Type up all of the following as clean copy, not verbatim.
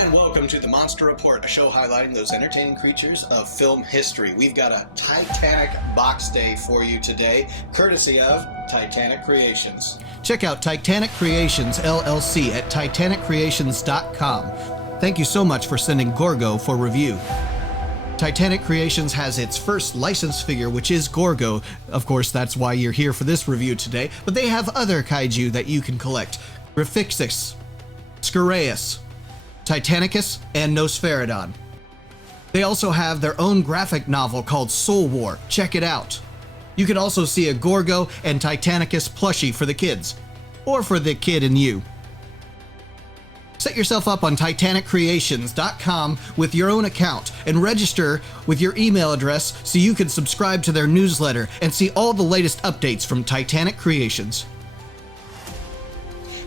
and welcome to the Monster Report, a show highlighting those entertaining creatures of film history. We've got a Titanic box day for you today, courtesy of Titanic Creations. Check out Titanic Creations LLC at titaniccreations.com. Thank you so much for sending Gorgo for review. Titanic Creations has its first licensed figure, which is Gorgo. Of course, that's why you're here for this review today, but they have other kaiju that you can collect. Griffixus, Scaraeus, Titanicus, and Nosferodon. They also have their own graphic novel called Soul War. Check it out. You can also see a Gorgo and Titanicus plushie for the kids, or for the kid in you. Set yourself up on titaniccreations.com with your own account and register with your email address so you can subscribe to their newsletter and see all the latest updates from Titanic Creations.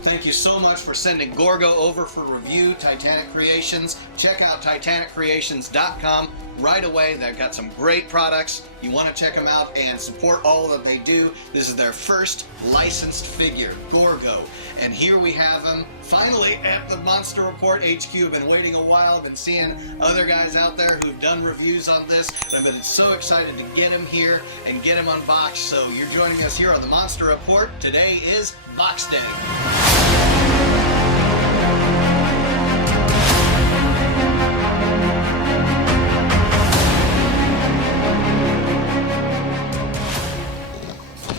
Thank you so much for sending Gorgo over for review, Titanic Creations. Check out titaniccreations.com right away. They've got some great products. You want to check them out and support all that they do. This is their first licensed figure, Gorgo. And here we have him finally at the Monster Report HQ. I've been waiting a while. I've been seeing other guys out there who've done reviews on this. And I've been so excited to get him here and get him unboxed. So you're joining us here on the Monster Report. Today is Box Day.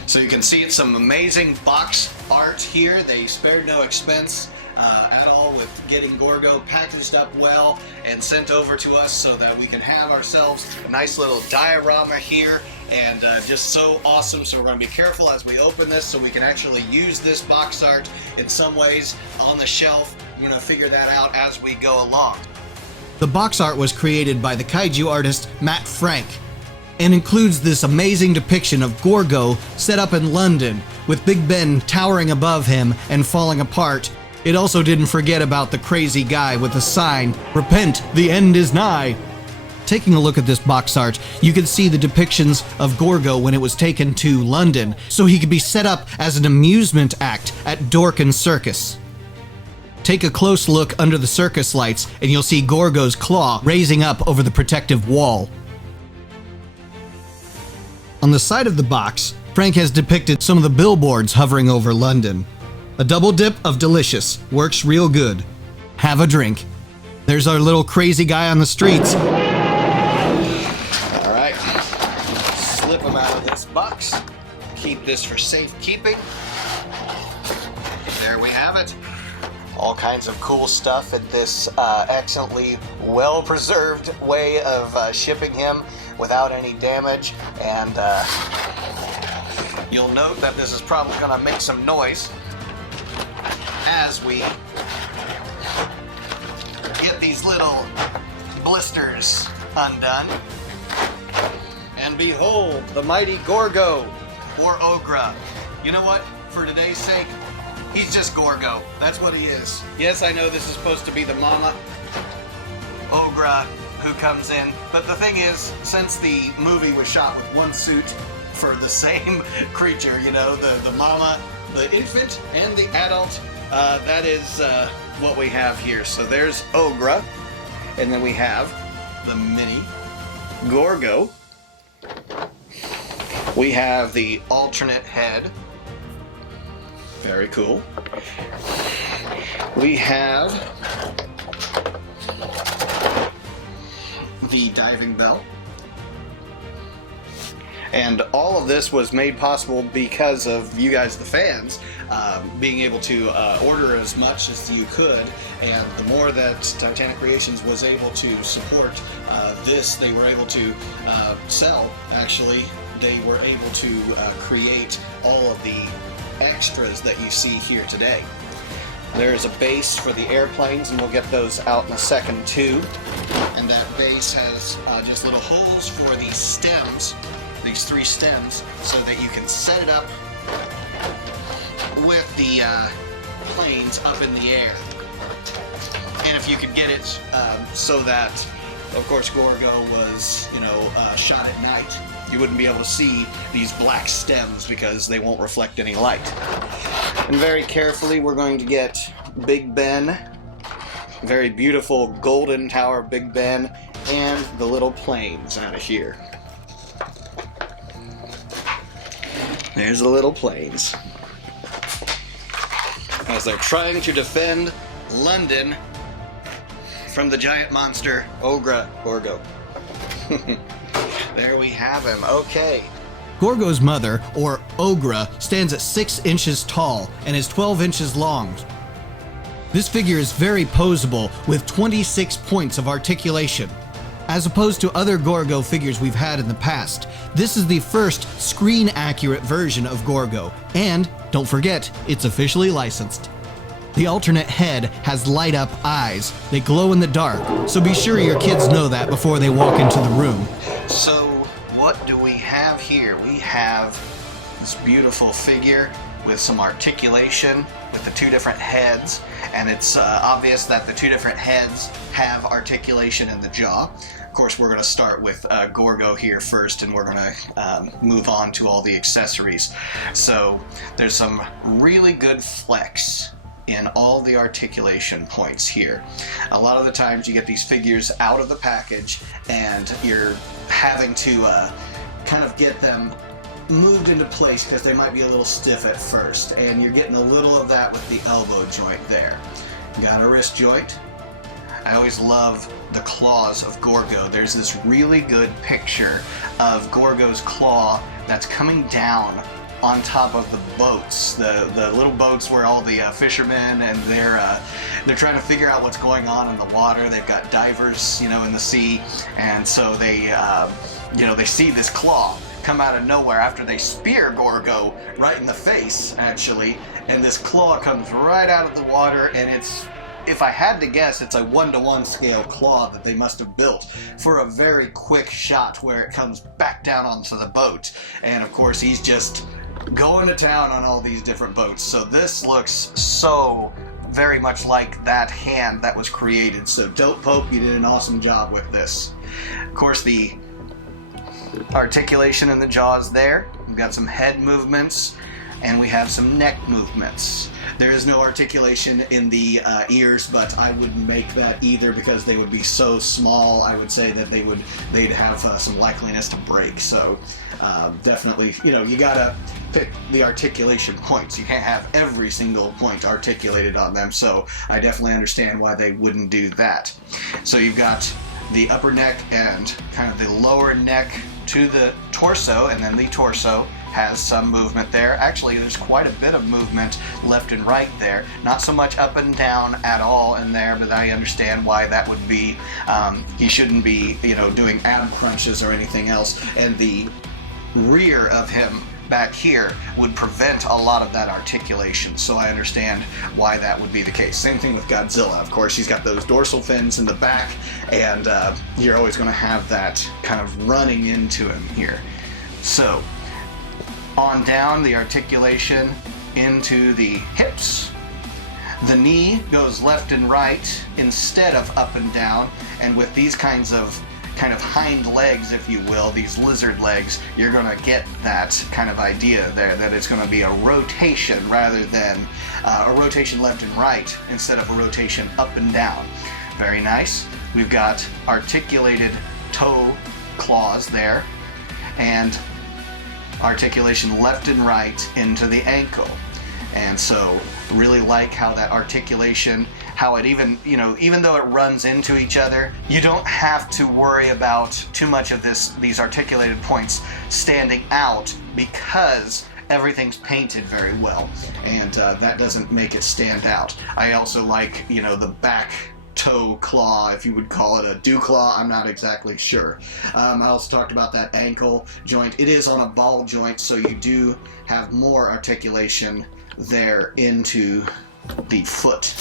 So you can see it's some amazing box art here. They spared no expense at all with getting Gorgo packaged up well and sent over to us so that we can have ourselves a nice little diorama here, and just so awesome. So we're going to be careful as we open this so we can actually use this box art in some ways on the shelf. We're going to figure that out as we go along. The box art was created by the kaiju artist Matt Frank and includes this amazing depiction of Gorgo set up in London with Big Ben towering above him and falling apart. It also didn't forget about the crazy guy with the sign, "Repent, the end is nigh." Taking a look at this box art, you can see the depictions of Gorgo when it was taken to London, so he could be set up as an amusement act at Dorking Circus. Take a close look under the circus lights and you'll see Gorgo's claw raising up over the protective wall. On the side of the box, Frank has depicted some of the billboards hovering over London. A double dip of delicious, works real good. Have a drink. There's our little crazy guy on the streets. Alright, slip him out of this box. Keep this for safekeeping. There we have it. All kinds of cool stuff in this excellently well-preserved way of shipping him without any damage. And you'll note that this is probably going to make some noise as we get these little blisters undone. And behold, the mighty Gorgo, or Ogra. You know what? For today's sake, he's just Gorgo. That's what he is. Yes, I know this is supposed to be the mama Ogra who comes in, but the thing is, since the movie was shot with one suit for the same creature, you know, the mama, the infant, and the adult, that is what we have here. So there's Ogra, and then we have the mini Gorgo. We have the alternate head. Very cool. We have the diving bell. And all of this was made possible because of you guys, the fans, being able to order as much as you could. And the more that Titanic Creations was able to support this, they were able to sell, actually. They were able to create all of the extras that you see here today. There's a base for the airplanes, and we'll get those out in a second too. And that base has just little holes for these stems, these three stems, so that you can set it up with the planes up in the air. And if you could get it so that, of course, Gorgo was, shot at night, you wouldn't be able to see these black stems because they won't reflect any light. And very carefully, we're going to get Big Ben very beautiful golden tower Big Ben and the little planes out of here. There's the little planes as they're trying to defend London from the giant monster Gorgo. There we have him. Okay. Gorgo's mother, or Ogra, stands at 6 inches tall and is 12 inches long. This figure is very poseable with 26 points of articulation. As opposed to other Gorgo figures we've had in the past, this is the first screen-accurate version of Gorgo, and, don't forget, it's officially licensed. The alternate head has light-up eyes. They glow in the dark, so be sure your kids know that before they walk into the room. So, what do we have here? We have this beautiful figure with some articulation with the 2 different heads, and it's obvious that the 2 different heads have articulation in the jaw. Of course, we're going to start with Gorgo here first, and we're going to move on to all the accessories. So there's some really good flex in all the articulation points here. A lot of the times you get these figures out of the package and you're having to kind of get them moved into place because they might be a little stiff at first, and you're getting a little of that with the elbow joint there. Got a wrist joint. I always love the claws of Gorgo. There's this really good picture of Gorgo's claw that's coming down on top of the boats, the little boats where all the fishermen, and they're trying to figure out what's going on in the water. They've got divers, in the sea, and so they see this claw come out of nowhere after they spear Gorgo right in the face, actually, and this claw comes right out of the water, and it's, if I had to guess, it's a 1-to-1 scale claw that they must have built for a very quick shot where it comes back down onto the boat. And of course, he's just going to town on all these different boats. So this looks so very much like that hand that was created. So Dope Pope, you did an awesome job with this. Of course, the articulation in the jaws there. We've got some head movements, and we have some neck movements. There is no articulation in the ears, but I wouldn't make that either because they would be so small. I would say that they'd have some likeliness to break. So definitely, you gotta pick the articulation points. You can't have every single point articulated on them. So I definitely understand why they wouldn't do that. So you've got the upper neck and kind of the lower neck to the torso, and then the torso has some movement there. Actually, there's quite a bit of movement left and right there. Not so much up and down at all in there, but I understand why that would be. He shouldn't be, doing ab crunches or anything else, and the rear of him back here would prevent a lot of that articulation, so I understand why that would be the case. Same thing with Godzilla. Of course, he's got those dorsal fins in the back, and you're always going to have that kind of running into him here. So, on down, the articulation into the hips. The knee goes left and right instead of up and down, and with these kinds of hind legs, if you will, these lizard legs, you're going to get that kind of idea there, that it's going to be a rotation rather than a rotation left and right instead of a rotation up and down. Very nice. We've got articulated toe claws there, and articulation left and right into the ankle. And so really like how that articulation, how it even though it runs into each other, you don't have to worry about too much of these articulated points standing out because everything's painted very well, and that doesn't make it stand out. I also like, the back toe claw, if you would call it a dew claw, I'm not exactly sure. I also talked about that ankle joint. It is on a ball joint, so you do have more articulation there into the foot.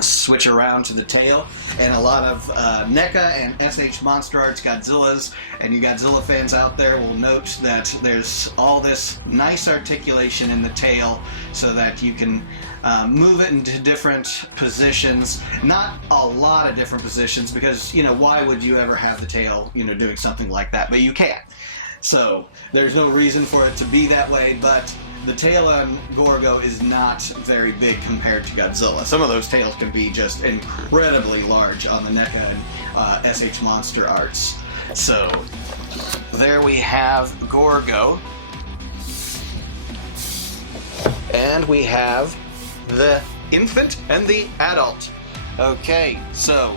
Switch around to the tail, and a lot of NECA and SH Monster Arts Godzillas, and you Godzilla fans out there will note that there's all this nice articulation in the tail so that you can move it into different positions. Not a lot of different positions because, why would you ever have the tail, doing something like that? But you can. So there's no reason for it to be that way, but the tail on Gorgo is not very big compared to Godzilla. Some of those tails can be just incredibly large on the NECA and SH Monster Arts. So there we have Gorgo. And we have the infant and the adult. Okay, so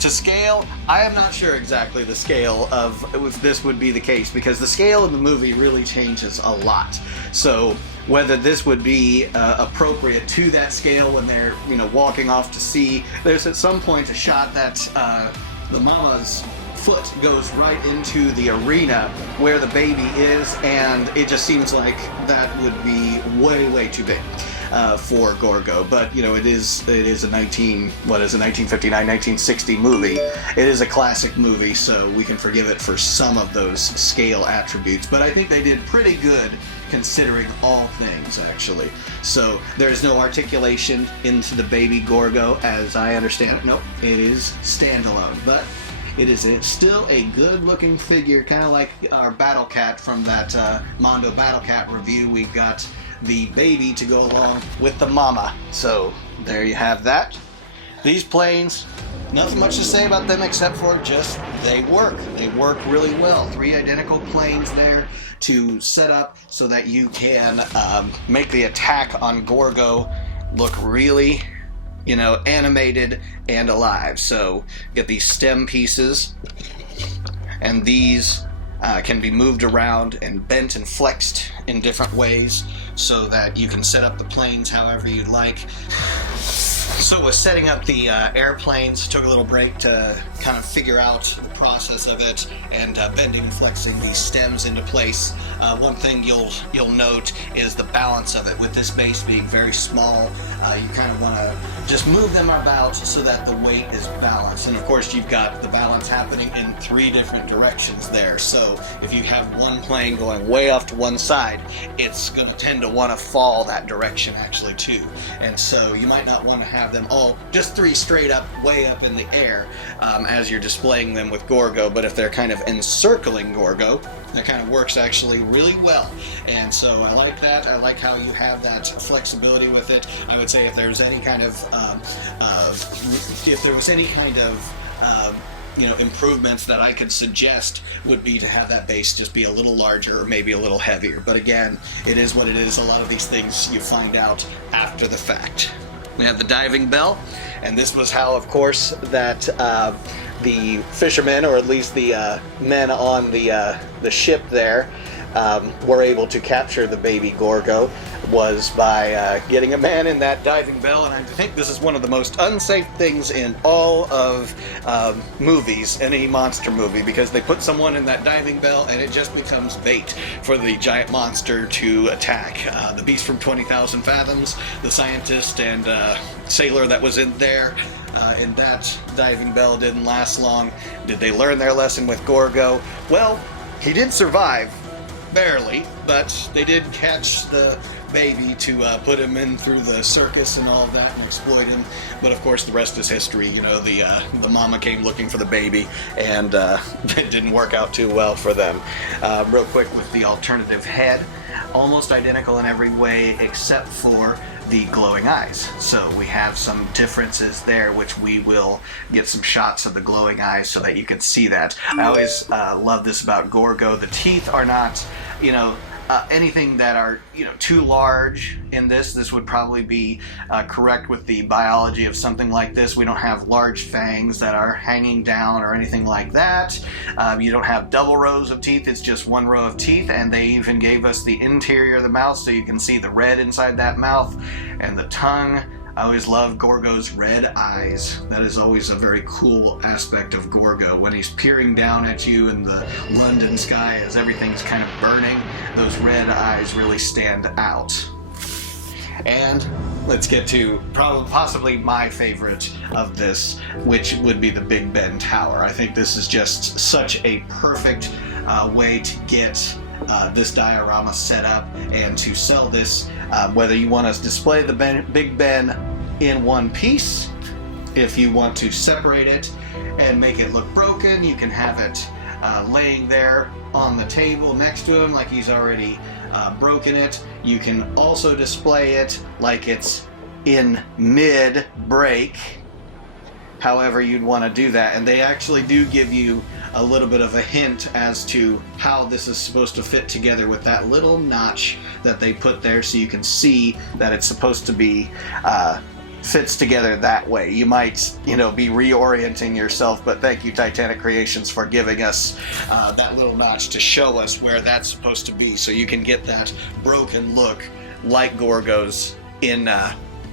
to scale, I am not sure exactly the scale of if this would be the case, because the scale of the movie really changes a lot. So whether this would be appropriate to that scale when they're, walking off to sea. There's at some point a shot that the mama's foot goes right into the arena where the baby is, and it just seems like that would be way too big for Gorgo. But it is a 1959, 1960 movie. It is a classic movie, so we can forgive it for some of those scale attributes. But I think they did pretty good considering all things, actually. So there's no articulation into the baby Gorgo, as I understand it. Nope, it is standalone, but it is still a good-looking figure, kind of like our Battle Cat from that Mondo Battle Cat review. We've got the baby to go along with the mama. So there you have that. These planes, nothing much to say about them except for just they work. They work really well. 3 identical planes there to set up so that you can make the attack on Gorgo look really animated and alive. So get these stem pieces, and these can be moved around and bent and flexed in different ways so that you can set up the planes however you'd like. So with setting up the airplanes, took a little break to kind of figure out the process of it, and bending and flexing these stems into place. One thing you'll note is the balance of it. With this base being very small, you kind of want to just move them about so that the weight is balanced. And of course you've got the balance happening in 3 different directions there. So if you have one plane going way off to one side, it's going to tend to want to fall that direction actually too. And so you might not want to have them all just 3 straight up, way up in the air as you're displaying them with Gorgo. But if they're kind of encircling Gorgo, that kind of works actually really well. And so I like that. I like how you have that flexibility with it. I would say if there's any kind of improvements that I could suggest would be to have that base just be a little larger or maybe a little heavier. But again, it is what it is. A lot of these things you find out after the fact. We have the diving bell, and this was how, of course, that the fishermen, or at least the men on the ship there, were able to capture the baby Gorgo, was by getting a man in that diving bell. And I think this is one of the most unsafe things in all of movies, any monster movie, because they put someone in that diving bell and it just becomes bait for the giant monster to attack. The beast from 20,000 Fathoms, the scientist and sailor that was in there, in that diving bell didn't last long. Did they learn their lesson with Gorgo? Well, he did survive, barely, but they did catch the baby to put him in through the circus and all of that and exploit him. But of course the rest is history. The mama came looking for the baby, and it didn't work out too well for them. Real quick with the alternative head, almost identical in every way except for the glowing eyes. So we have some differences there, which we will get some shots of the glowing eyes so that you can see that. I always love this about Gorgo. The teeth are not, anything that are, too large in this. This would probably be correct with the biology of something like this. We don't have large fangs that are hanging down or anything like that. You don't have double rows of teeth. It's just 1 row of teeth, and they even gave us the interior of the mouth so you can see the red inside that mouth and the tongue. I always love Gorgo's red eyes. That is always a very cool aspect of Gorgo. When he's peering down at you in the London sky as everything's kind of burning, those red eyes really stand out. And let's get to possibly my favorite of this, which would be the Big Ben Tower. I think this is just such a perfect way to get this diorama set up and to sell this, whether you want to display the Big Ben in one piece. If you want to separate it and make it look broken, you can have it laying there on the table next to him like he's already broken it. You can also display it like it's in mid-break, however you'd want to do that. And they actually do give you a little bit of a hint as to how this is supposed to fit together with that little notch that they put there, so you can see that it's supposed to be fits together that way. You might, be reorienting yourself, but thank you, Titanic Creations, for giving us that little notch to show us where that's supposed to be, so you can get that broken look like Gorgo's in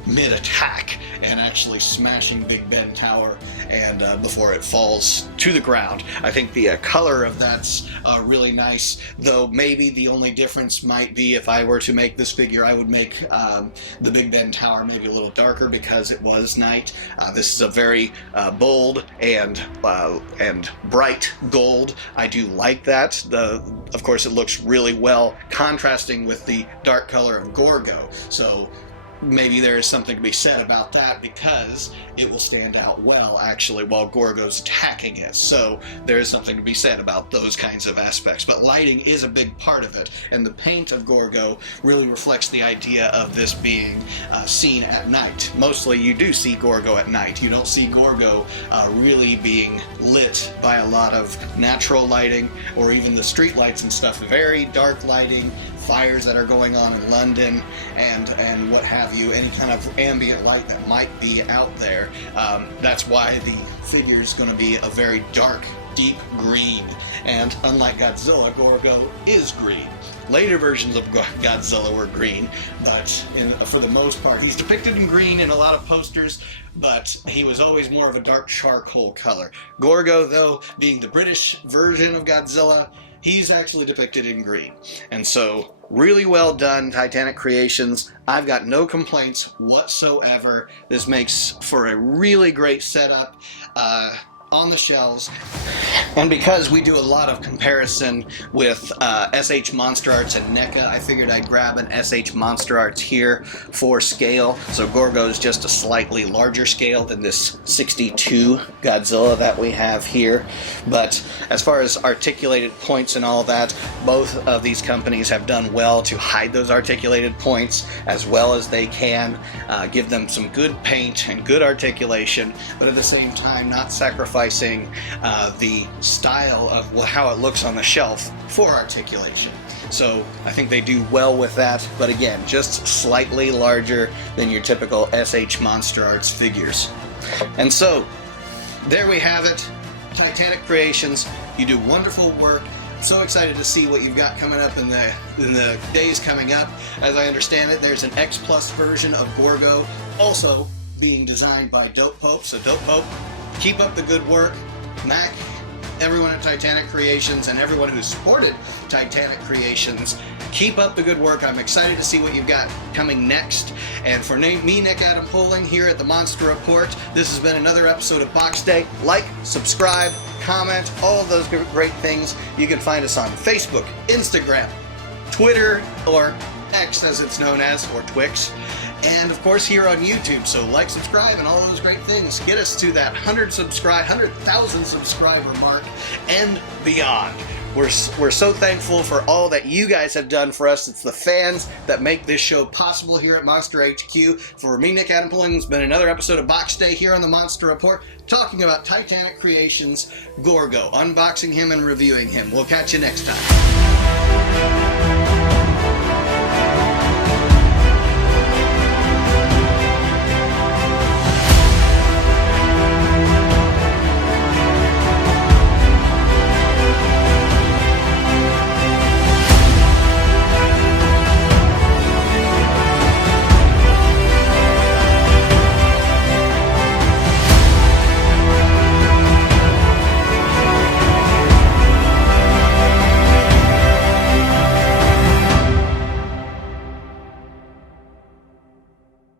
mid-attack and actually smashing Big Ben Tower and before it falls to the ground. I think the color of that's really nice, though maybe the only difference might be if I were to make this figure, I would make the Big Ben Tower maybe a little darker because it was night. This is a very bold and bright gold. I do like that. Of course, it looks really well contrasting with the dark color of Gorgo, so maybe there is something to be said about that because it will stand out well actually while Gorgo's attacking it. So there is something to be said about those kinds of aspects. But lighting is a big part of it, and the paint of Gorgo really reflects the idea of this being seen at night. Mostly you do see Gorgo at night. You don't see Gorgo really being lit by a lot of natural lighting or even the street lights and stuff. Very dark lighting, fires that are going on in London and what have you, any kind of ambient light that might be out there. That's why the figure is going to be a very dark, deep green. And unlike Godzilla, Gorgo is green. Later versions of Godzilla were green, but for the most part, he's depicted in green in a lot of posters, but he was always more of a dark charcoal color. Gorgo, though, being the British version of Godzilla, he's actually depicted in green. And so, really well done, Titanic Creations. I've got no complaints whatsoever. This makes for a really great setup on the shelves. And because we do a lot of comparison with SH Monster Arts and NECA, I figured I'd grab an SH Monster Arts here for scale. So Gorgo is just a slightly larger scale than this 62 Godzilla that we have here. But as far as articulated points and all that, both of these companies have done well to hide those articulated points as well as they can, give them some good paint and good articulation, but at the same time not sacrificing the style of how it looks on the shelf for articulation. So I think they do well with that, but again, just slightly larger than your typical SH Monster Arts figures. And so, there we have it. Titanic Creations, you do wonderful work. I'm so excited to see what you've got coming up in the days coming up. As I understand it, there's an X Plus version of Gorgo also being designed by Dope Pope. So Dope Pope, keep up the good work. Mac, everyone at Titanic Creations, and everyone who supported Titanic Creations, keep up the good work. I'm excited to see what you've got coming next. And for me, Nick Adam Poling here at the Monster Report, this has been another episode of Box Day. Like, subscribe, comment, all of those great things. You can find us on Facebook, Instagram, Twitter, or X as it's known as, or Twix. And of course here on YouTube, so like, subscribe, and all those great things. Get us to that 100,000 subscriber mark and beyond. We're so thankful for all that you guys have done for us. It's the fans that make this show possible here at Monster HQ. For me, Nick Adam Pulling, it's been another episode of Box Day here on the Monster Report, talking about Titanic Creations' Gorgo, unboxing him and reviewing him. We'll catch you next time.